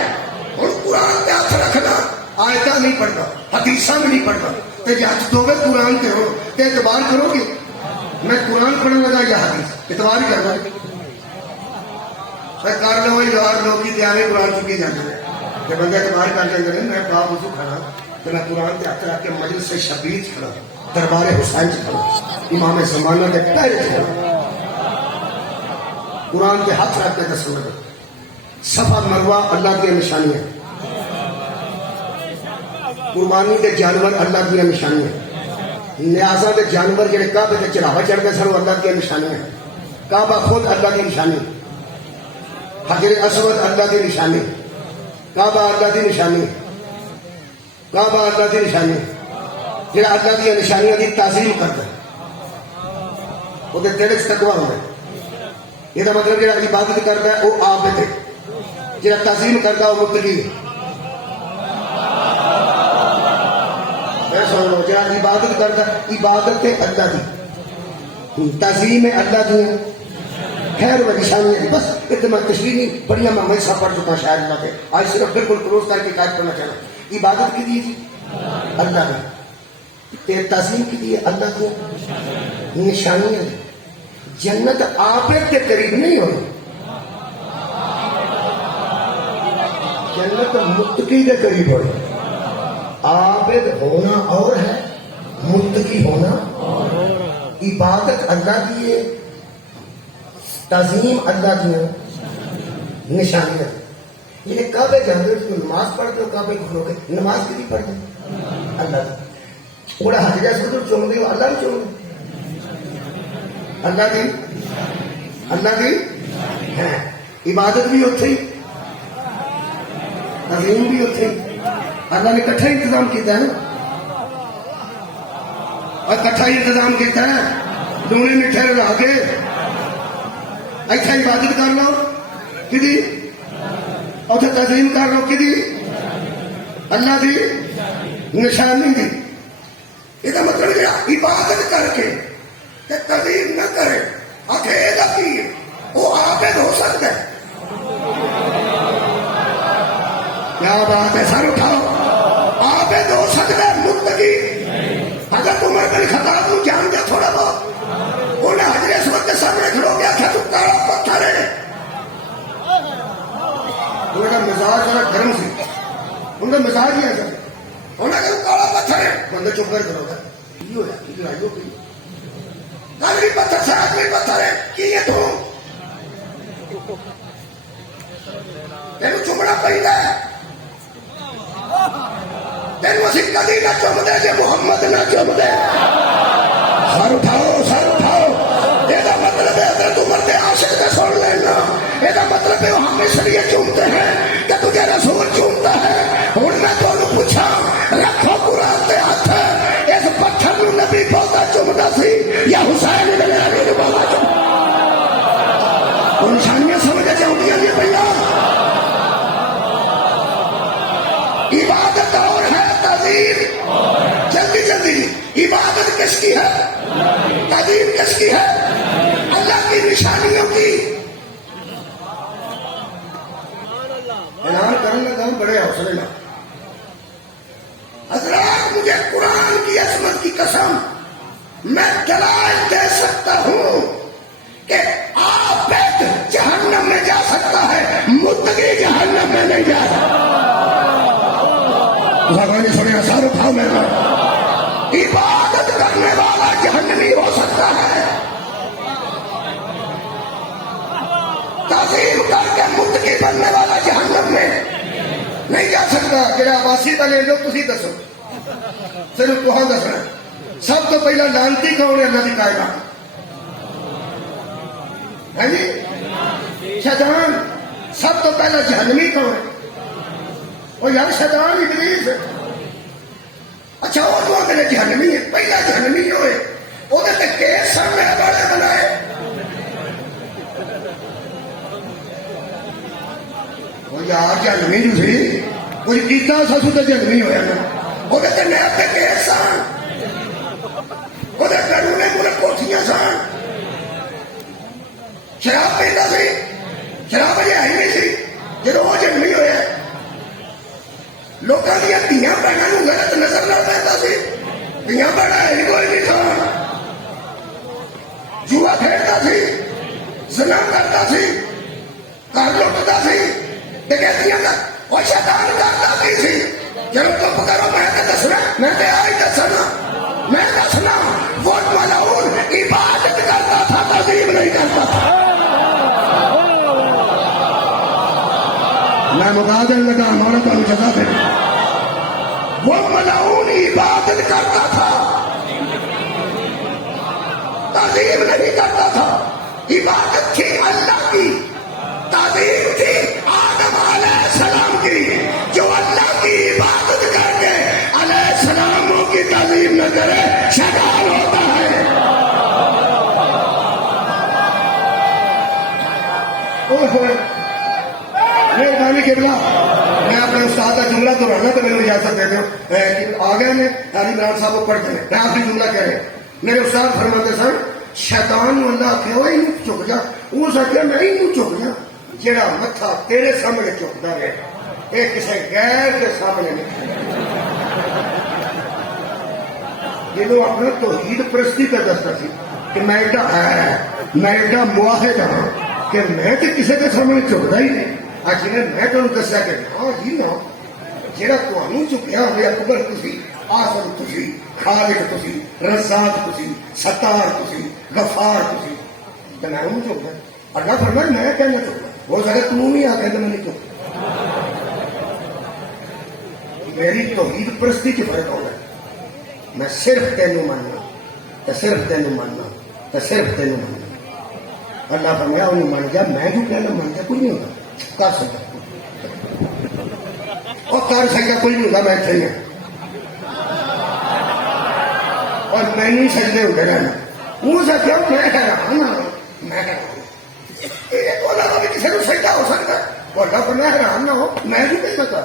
اور قرآن پہ ہاتھ رکھنا آیتہ نہیں پڑھنا حدیثہ میں نہیں پڑھنا تو جہاں دو میں قرآن کے ہو تو اعتبار کرو گے میں قرآن پڑھنے لگا یا حدیث اعتبار ہی کرنا میں کر لوں یار لوگ کی تیاری قرآن چکی جاتے ہیں کہ بندہ اعتبار کر کے اندر میں باپ وضو کھڑا تو میں قرآن کے ہاتھ رکھ کے مجلس سے شبیر کھڑا دربار حسین کھڑا امام زمانہ کے پہلے کھڑا قرآن کے ہاتھ رکھ کے تصور صفا مروہ اللہ کی نشانی ہے قربانی کے جانور اللہ کی نشانی ہے نیازہ کے جانور جڑے کعبے کے چڑھاوا چڑھ کے سر اللہ کی نشانی ہے کعبہ خود اللہ کی نشانی حجر اسود اللہ کی نشانی کعبہ اللہ کی نشانی کعبہ اللہ کی نشانی جڑا اللہ کی نشانیاں کی تعظیم کرتا ہے وہ دل وچ تقوی ہونا یہ مطلب جڑا عبادت کرتا ہے وہ عابد ہے جڑا تعظیم کرتا ہے وہ متقی ہے جڑا عبادت کرتا ہے عبادت ہے اللہ کی تعظیم ہے اللہ کی خیر و نشانی ہے بس اتنا تشریح نہیں بڑھیا میں میں سب پڑھ چکا شاید اللہ کے آج صرف بالکل کلوز کر کے قائد کرنا چاہنا عبادت کی دی اللہ کی تعظیم کی دی اللہ کی نشانیاں جنت عابد کے قریب نہیں ہوئی جنت متقی کے قریب ہوئی. عابد ہونا اور ہے، متقی ہونا. عبادت اللہ کی ہے، تعظیم اللہ کی ہے، نشانیاں. یہ کعبے جانے ہو نماز پڑھتے ہو، کعبے کو کھلو کے نماز کی بھی پڑھتے اللہ کی. بڑا حج جیسے تو چوم گئی اللہ بھی چوم گئی. اللہ کی ہے عبادت بھی اتھی، تعظیم بھی اتھی. اللہ نے کٹھا انتظام کیتا ہے نا، اور کٹھا انتظام کیتا ہے. دونے میٹھے لگا کے ایتھے عبادت کر لو کدی، اتنے تعظیم کر لو کدی اللہ دی نشانی دی. یہ مطلب عبادت کر کے تعظیم نہ کرے آخر یہ وہ عابد ہو سکتا ہے. کیا بات ہے، سر اٹھاؤ. عابد ہو سکتا ہے، متقی. اگر عمر بن خطاب کو جان دیا تھوڑا بہت، انہیں حجر اسود کے سامنے کھڑو گیا تھا تو کالا پتھر ہے. ان کا مزاج ذرا گرم سی، ان کا مزاج ہی ایسا. انہیں کہا کالا پتھر ہے، بندے چپ کر کھڑو گیا. یہ ہوا کی لڑائی ہو گئی، کل بھی پتھر سے آج بھی پتھر ہے. کی یہ تو تینوں چمڑا پہنا ہے، تینوں اسی کدی نہ چم دے جے محمد نہ چم دے. سر اٹھاؤ، سر اٹھاؤ. یہ مطلب ہے حضرت عمر دے عاشق تے سن لینا. یہ مطلب ہے ہم اس لیے چومتے ہیں کہ تجھے رسول چومتا ہے. ہوں میں تمہیں پوچھا، رکھو قرآن تے ہاتھ، اس پتھر نو نبی بہتا چومتا سی یا حسین بن علی نو بہتا چومتا؟ نشانیاں سمجھ چاہیے یہ بھیا. عبادت اور ہے تعظیم. جلدی جلدی عبادت کس کی ہے، تعظیم کس کی ہے؟ اللہ کی نشانیوں کی. اعلان کرنے لگا بڑے حوصلے میں. حضرات مجھے قرآن کی عظمت کی قسم میں دلائل دے سکتا ہوں کہ عابد جہنم میں جا سکتا ہے، متقی جہنم میں نہیں جا سکتا. زبانی سنیا، سر اٹھاؤ میرا. عبادت کرنے والا جہنمی ہو سکتا ہے، تعظیم کر کے متقی بننے والا جہنم میں نہیں جا سکتا. جڑا آباسی کا لے لو تھی دسو، صرف تہاں دسنا. سب تو پہلا لانتی کون ہے اللہ کی کائنات؟ ہے جی شیطان. سب تو پہلا جہنمی کون ہے؟ وہ یار شیطان ابلیس. اچھا وہ تو میرے جہنمی ہے، پہلا جہنمی ہوئے وہ کیس سامنے بڑے بنائے. وہ یار جہنمی جو سی کوئی کیتا سسو تو جہنمی ہوا نا. وہ میں اپنے کیس سان، وہ قانونے پورے کوٹیاں سان. شراب پیتا سی، شراب اجے آئی نہیں سی جب وہ جہنمی ہوا. لوگوں دیا دیا بہنوں غلط نظر نہ پہنتا سی. دیا بہنا ہے کوئی نہیں تھا. جوا کھیلتا سی، زنا کرتا سی، گھر لٹتا سی، ڈکیتیاں کا وہ شیطان کرتا بھی سی. چلو چپ کرو، میں تو دسنا، میں تو آج دسنا، میں دسنا. وہ ملعون عبادت کرتا تھا، تعظیم نہیں کرتا تھا. میں مقابل لگا مولا کو جگہ دے. وہ ملعون عبادت کرتا تھا، تعظیم نہیں کرتا تھا. عبادت تھی اللہ کی، تعظیم تھی آدم علیہ السلام کی. جو اللہ کی عبادت کر کے علیہ السلاموں کی تعظیم نہ کرے شیطان ہوتا ہے. مہربانی کے بلا میں اپنے استاد کا جملہ دہرانا تو میرے اجازت دے دو. آ گئے نے علی عمران صاحب کو پڑھتے ہیں، میں آخری جملہ کہہ رہے. میرے استاد فرماتے سن شیطان اللہ آخیا وہ چک جا. اس آخیا میں ہی چک جا جہاں متھا تیرے سامنے چکتا رہے، یہ کسی غیر کے سامنے نہیں. جنہوں اپنا توحید پرستی کا دستا سی کہ میں ایڈا ہے، میں ایڈا معاہد ہاں کہ میں تو کسی کے سامنے چکتا ہی نہیں. اج میں تمہیں دسیا کہ ہاں جی نا جہاں تمہیں چکیا ہوئے اکبر تھی، آسم تھی، خالق تھی، رزاق تھی، ستار تھی، غفار تھی، تو میں انہوں چکا اللہ فرمایا میں کہنا چاہتا ہو سکتا تم نہیں آ کہ میں نہیں چکا میری توحید پرستی کی فرق ہوگا میں صرف تینوں ماننا تو صرف تینوں ماننا تو صرف تینوں ماننا اللہ فرمایا انہیں مان گیا میں جو کہنا مان گیا کوئی نہیں ہوتا کر سکتا اور کر سکتا کوئی نہیں ہوتا میں اتنے ہوں اور میں نہیں سجدے ہوتے رہنا وہ سکتا میں حیران ہوں میں حیران یہ تو اللہ کا بھی کسی کو سجدہ ہو سکتا ہے اور اللہ فرمایا حیران نہ ہو میں بھی کہنا کر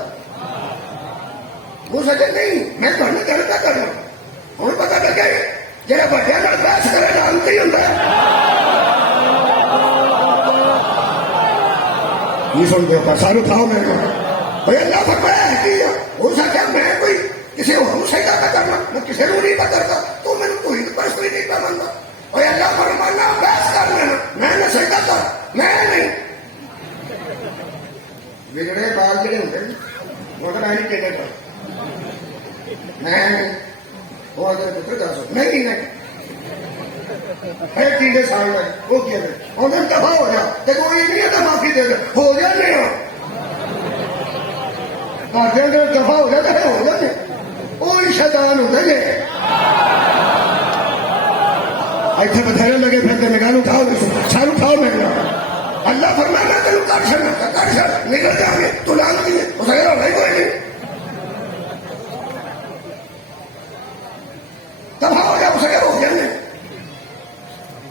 وہ سکے نہیں میں تمہیں کرتا کرنا ہوں پتا لگا جہاں بڑے بحث کرے جانتے ہی ہوتا ہے یہ سنتے ہو سارے کھاؤ میں بھائی اللہ فرمایا ہے ہو سکتا میں کوئی کسی کو سجدہ نہ کرنا میں کسی کو نہیں کرتا تو میں نے کوئی پرس کوئی نہیں مانتا اور اللہ فرمانا بحث کر لینا میں نہ سجدہ کر میں نہیں بگڑے بال جڑے ہوتے مگر آئی کہنے پر میں وہ اگر پتر کر سکتا نہیں ہے تین سال میں وہ کیا انہیں دفاع ہو جا دیکھو یہ نہیں ہے معافی دے ہو جا نہیں ہو دفاع ہو جاتا ہے ہو جاتے وہی شیطان ہوتے ہیں ایسے بتھیرے لگے پھر نگاہ اٹھاؤ سال اٹھاؤ میں اللہ فرمانا تینوں کر چڑنا کر چڑ نکل جاؤ گے تو لانتی ہے اس کا بھائی کوئی نہیں دفاع ہو جاؤ اسے ہو جانے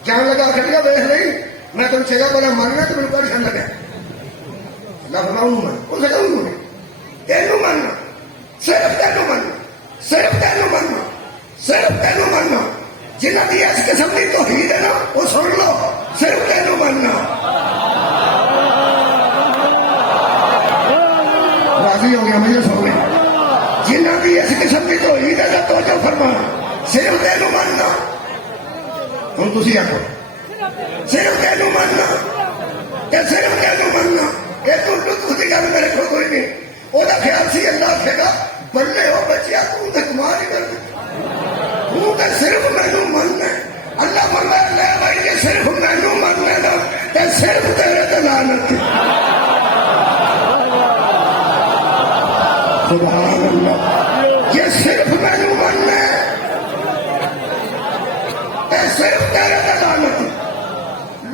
جان لگا کھٹیا ویس نہیں میں تم چاہیے بڑا ماننا تو میرے پریشان لگا اللہ فرما انہوں من اسے کہ انہوں نے تینوں ماننا صرف تینوں ماننا صرف تینوں ماننا صرف تینوں ماننا جنہ کی اس قسم کی توحید ہے نا وہ سن لو صرف تینوں ماننا راضی ہو گیا مجھے سو گئی جنہ کی اس قسم کی توحید ہے تو جو فرمانا صرف تینوں ماننا ہوں تھی آخو صرف تینوں ماننا صرف تینوں ماننا یہ تو کی گل میرے کو کوئی نہیں وہ خیال سی اللہ آخے گا بلے ہو بچیا تو کمال ہی کرنا تو صرف مینو ماننا اللہ فرمایا لے بھائی یہ صرف مینو ماننا نا صرف تیرے تے لعنت سبحان اللہ یہ صرف مینو ماننا صرف تیرے تے لعنت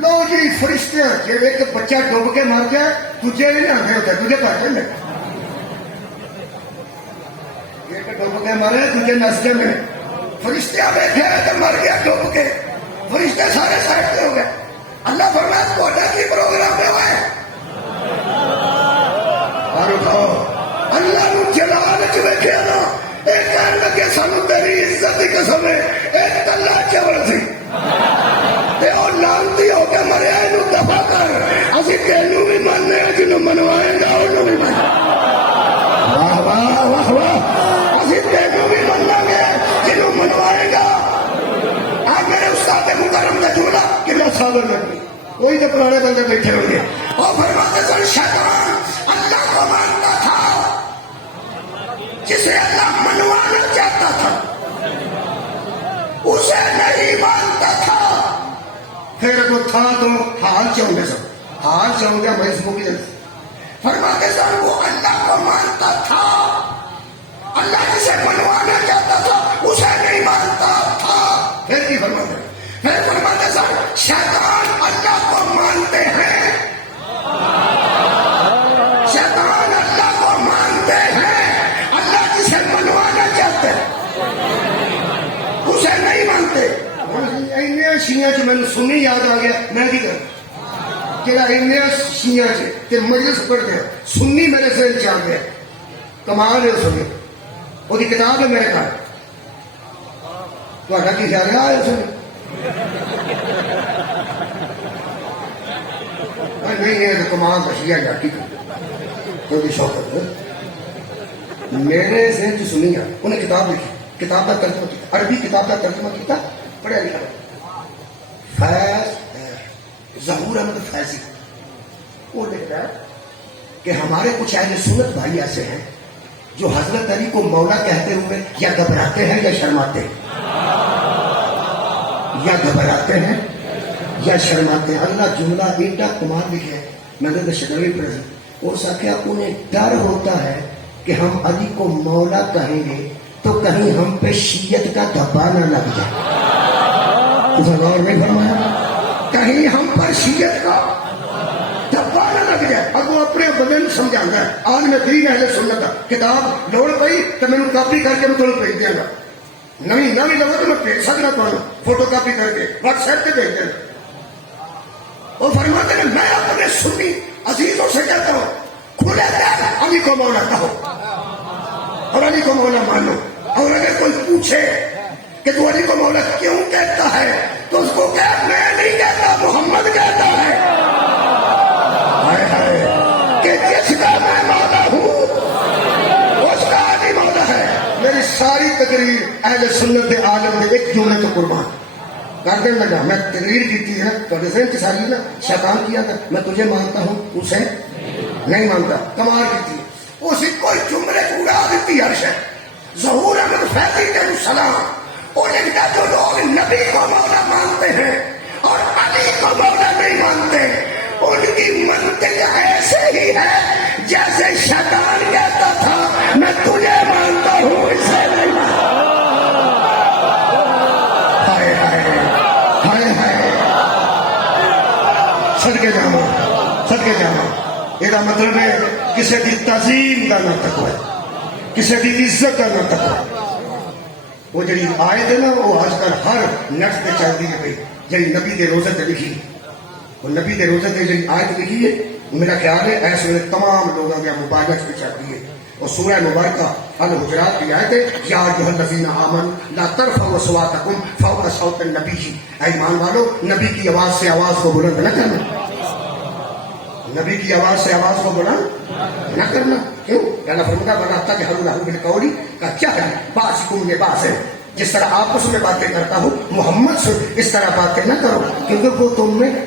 لو جی فرشتے جی ایک بچہ ڈب کے مر جائے دوجے نہیں آتے ہوتے دوجے کر دیں ایک ڈب کے مرے دوجے نس جائیں فرشتے بیٹھے تو مر گیا ڈب کے فرشتے سارے سائڈ پہ ہو گئے اللہ فرمایا تھوڑا کی پروگرام پہ ہوا ہے اللہ نو جلال چ ویکھے نا ایک کہنے لگے سانو تیری عزت کی قسم ہے ایک اللہ چور سی لانتی ہو کے مریا یہ دفاع کر اسی تینوں بھی ماننے جنہوں منوائے گا انہوں بھی مان واہ واہ واہ واہ اسی تینوں بھی ماننا گے جنہوں منوائے گا آج میرے استاد مکرم کا جھولا کتنا صابر لگی وہی تو پرانے بندے بیٹھے ہوں گے اور فرماتے سن شیطان اللہ کو مانتا تھا جسے اللہ منوانا چاہتا تھا اسے نہیں مانتا تھا پھر تو تھا تو حال چاہوں گے سب حال چاہوں گے میں اس کو بھی فرماتے سن وہ اللہ کو مانتا تھا اللہ جسے منوانا چاہتا تھا اسے نہیں مانتا تھا پھر کی فرماتے پھر فرماتے سن شیطان اللہ کو مانتے ہیں شیطان اللہ کو مانتے ہیں اللہ جسے منوانا چاہتے ہیں اسے نہیں مانتے شیعہ چ مجھے سنی یاد آ گیا میں کی کروں کہ شیعہ چ مجلس پڑھ گیا سنی میرے ذہن چ آ گیا کمال ہے سنی وہ کتاب ہے میرے گھر تا کی خیال ہے سنی نہیں ہے کمال کا شیعہ جاتی کوئی شوق میرے ذہن چ سنی ہے انہیں کتاب لکھی کتاب کا ترجمہ کیا عربی کتاب کا ترجمہ کیا پڑھا لکھا فیض ظہور احمد فیضی وہ لکھتا ہے کہ ہمارے کچھ اہل سنت بھائی ایسے ہیں جو حضرت علی کو مولا کہتے ہوئے یا گھبراتے ہیں یا شرماتے ہیں، یا گھبراتے ہیں یا شرماتے ہیں. اللہ جملہ ایٹا کمال لکھے میں نے شکروی پڑھی اور سکیا انہیں ڈر ہوتا ہے کہ ہم علی کو مولا کہیں گے تو کہیں ہم پہ شیعت کا دھبا نہ لگ جائے. غور نہیں فرمایا؟ کہیں ہم پر شیعت کا دھبا نہ لگ جائے. اب وہ اپنے بدن سمجھانا ہے. آج میں دین اہل سنت کتاب لوڑ پئی تو میں کاپی کر کے میں تمہیں بھیج دیا گا. نویں لگا تو میں بھیج سکنا تمہیں فوٹو کاپی کر کے واٹس ایپ پہ بھیج دینا. وہ فرماتے ہیں میں اپنے سنی عزیزوں سے کہتا ہوں کھلے دل علی کو مولا کہو اور علی کو مولا مانو. اور اگر کوئی پوچھے کہ تو علی کو مولا کیوں کہتا ہے تو اس کو کہ میں نہیں کہتا محمد کہتا ہے. کہ جس کا میں مولا ہوں اس کا علی مولا ہے. میری ساری تقریر اہل سنت عالم میں ایک جملے تو قربان کر دیں لگا. میں تقریر کی تھی نا تو ذہن کی ساری نا شیطان کیا تھا میں تجھے مانتا ہوں اسے نہیں مانتا. کمال کی تھی اسی کوئی جملے اڑا دیتی ہر شے. ظہور احمد فیضی علیہ السلام اور لکھتا جو لوگ نبی کو مولا مانتے ہیں اور علی کو مولا نہیں مانتے ان کی منطق ایسے ہی ہے جیسے شیطان کہتا تھا میں تجھے مانتا ہوں اسے نہیں مانتا. ہائے ہائے ہائے ہائے صدقے جاواں یہ مطلب ہے کسی کی تعظیم کا نہ تقوی کسی کی عزت کا نہ تقوی. وہ جڑی آیت ہے نا وہ آج کل ہر نیٹ پہ چلتی ہے. جی نبی کے روزے تے لکھی وہ نبی کے روزے تے جی آیت لکھی ہے میرا خیال ہے ایسے میں تمام لوگوں کے موبائلات پہ چلتی ہے. اور سورہ مبارکہ الحجرات کی آیت ہے یا ایھا الذین آمنوا لا ترفعوا اصواتکم فوق صوت النبی. اے ایمان والو نبی کی آواز سے آواز کو بلند نہ کرنا. نبی کی آواز سے آواز کو بلند نہ کرنا. کیوں؟ اللہ فرماتا ہے وَلَا تَجْهَرُوا لَهُ بِالْقَوْلِ كَجَهْرِ بَعْضِكُمْ لِبَعْضٍ. جس طرح آپس میں باتیں کرتا ہوں محمد سے اس طرح باتیں نہ کرو کیونکہ وہ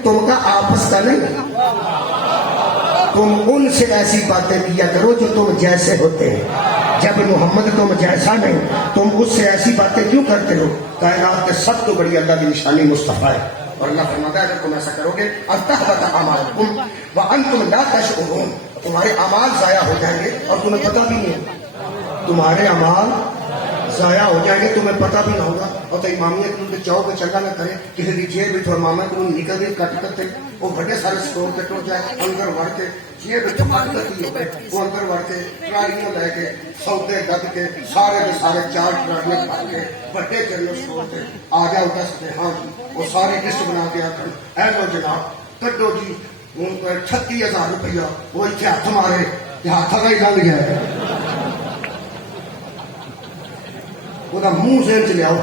تم کا آپس کا نہیں. تم ان سے ایسی باتیں کیا کرو جو تم جیسے ہوتے ہیں. جب محمد تم جیسا نہیں تم اس سے ایسی باتیں کیوں کرتے ہو؟ کائنات کے سب تو بڑی اللہ کی نشانی مصطفیٰ ہے. اور اللہ فرماتا ہے اگر تم ایسا کرو گے اَتَحْبَطَ أَعْمَالُكُمْ وَأَنْتُمْ لَا تَشْعُرُونَ تمہارے اعمال ضائع ہو جائیں گے اور تمہیں پتہ بھی نہیں. تمہارے اعمال ضائع ہو جائیں گے تمہیں پتہ بھی نہ ہوگا. اور تو امامیت کے چاؤ کے چلا نہ کرے کسی کی جیب بھی تھوڑا ماما کو نکل گئی کٹ کرتے وہ بڑے سارے اسٹور کے ٹوٹ جائے اندر وڑ کے جیب کٹ کرتی ہو وہ اندر وڑ کے ٹرالیاں لے کے سودے ڈب کے سارے کے سارے 4 ٹرالیاں کھا کے بڑے جنرل اسٹور سے آ جاؤ دس ہاں جی وہ سارے لسٹ بنا کے آ کر اے لو جناب کٹو جی 36,000 روپیہ وہ اتنے ہاتھ مارے ہاتھ کا ہی لنگ گیا وہ منہ سے چ لیاؤ.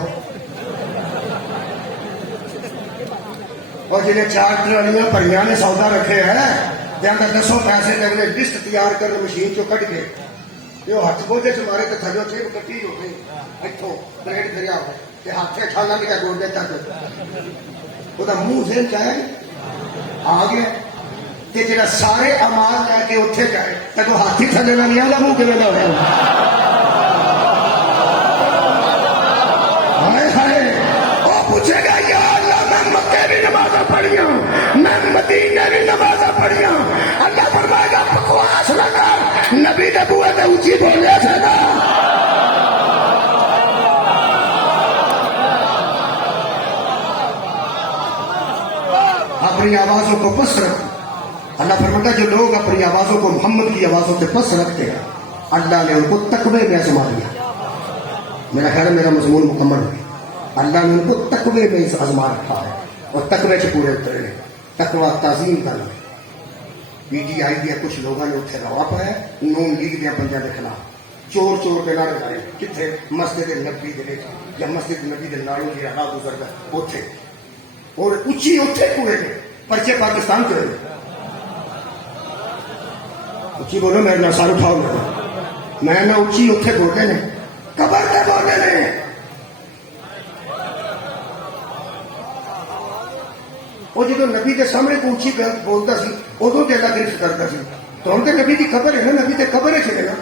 اور جنہیں 4 ٹرالیاں پریاں نے سودا رکھے ہیں جہاں 10 پیسے اگلے لسٹ تیار کرنے مشین چو کٹ کے یہ ہاتھ گوڈے چ مارے تو تھلو چیب کٹی ہو گئی اتوں بلیڈ پھریا ہو ہاتھ کھانا بھی گوڈے تک وہ منہ سے چاہے آ گیا کہ جڑا سارے امال لے کے اتنے جائے تو ہاتھی تھلے نہ لیا منہ کھے نہ ہوا. پوچھے گا یا اللہ میں مکے بھی نمازاں پڑھیاں میں مدینے بھی نمازاں پڑھیاں. اللہ فرمائے گا بکواس نہ کر نبی نے بوئے تے اونچی بولے تھے نا. اپنی آوازوں کو پس رکھ. اللہ فرماتا ہے جو لوگ اپنی آوازوں کو محمد کی آوازوں سے پس رکھتے ہیں اللہ نے ان کو تقوی میں آزما دیا. میرا خیال ہے میرا مضمون مکمل ہو گیا. اللہ نے ان کو تقوی میں آزما رکھا ہے اور تقوی سے پورے اترنے. تقوی تعظیم کا نام. پی ٹی آئی دیا کچھ لوگوں نے اتنے روا پایا نون لیگ دیا بندیاں کے خلاف چور چور کے نعرے لائے کتنے مسجد نبی دے یا مسجد نبی دے نالوں کی راہ گزرتا اوتھے اور اچھی اوتھے کوئے نے پرچے پاکستان کے ہوئے. اچھی بولو میرے نہ سار اٹھاؤ میں نہ اچھی اوتھے بولتے نے قبر تے بولتے نے. وہ جب نبی کے سامنے کو اونچی بولتا سی ادو دلا گرفت کرتا سی تو ہم نبی کی قبر ہے نا، نبی تے قبر ہے چلے نا.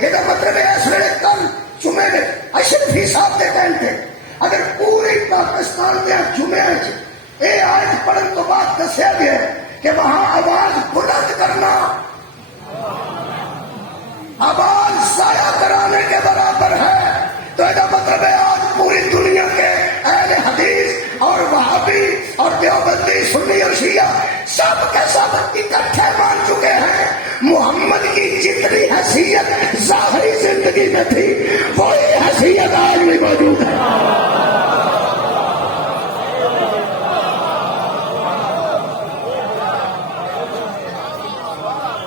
یہ مطلب ہے اس ویلے کل جمعے نے اشرفی صاحب کے ٹائم تھے. اگر پورے پاکستان میں جمعے یہ آیت پڑھن تو بعد دسیا گیا کہ وہاں آواز بلند کرنا آواز ضائع کرانے کے برابر ہے. تو یہ مطلب ہے آج پوری دنیا کے اہل حدیث اور وہابی اور دیوبندی سنی اور شیعہ سب کے سب اکٹھے مان چکے ہیں محمد کی جتنی حیثیت ظاہری زندگی میں تھی وہی حیثیت آج بھی موجود ہے.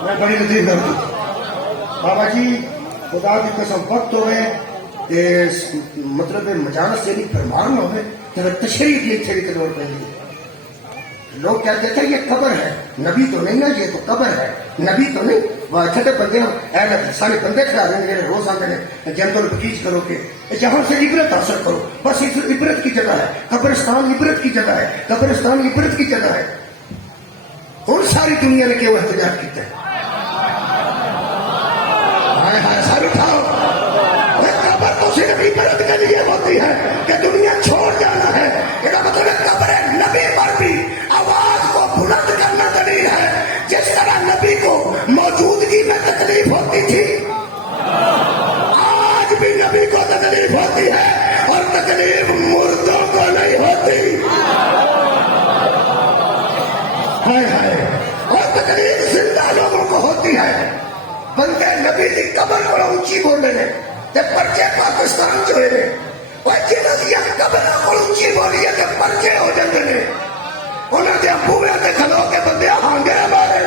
میں بڑی نظیر کرتا ہوں بابا جی خدا کی قسم وقت ہوئے مطلب مجالس سے نہیں فرمان ہوئے کہ تشریح کی اتنے کی ضرورت نہیں. لوگ کہتے تھے یہ قبر ہے، نبی تو نہیں نا، یہ تو قبر ہے، نبی تو نہیں. وہ چھٹے بندے سارے بندے کھڑا رہے ہیں روز آتے ہیں جنگل بکیچ کرو کہ جہاں سے عبرت حاصل کرو. بس اس عبرت کی جگہ ہے قبرستان، عبرت کی جگہ ہے قبرستان، عبرت کی جگہ ہے. اور ساری دنیا نے کیوں احتجاج کیا ہے؟ سر اٹھاؤ. قبر تو صرف عبرت کے لیے ہوتی ہے کہ دنیا چھوڑ جانا ہے. یہ مطلب قبر نبی پر بھی آواز کو بلند کرنا دلیل ہے. جس طرح نبی کو موجودگی میں تکلیف ہوتی تھی آج بھی نبی کو تکلیف ہوتی ہے اور تکلیف مردوں کو نہیں ہوتی. اور تکلیف زندہ لوگوں کو ہوتی ہے. بندے نبی کی قبر کو اونچی بولنے نے پرچے پاکستان جو ہے وہ جنہوں قبر کو اونچی بولی ہے کہ پرچے ہو جاتے ہیں. انہوں نے بوے سے کھلو کے بندے ہانگے مارے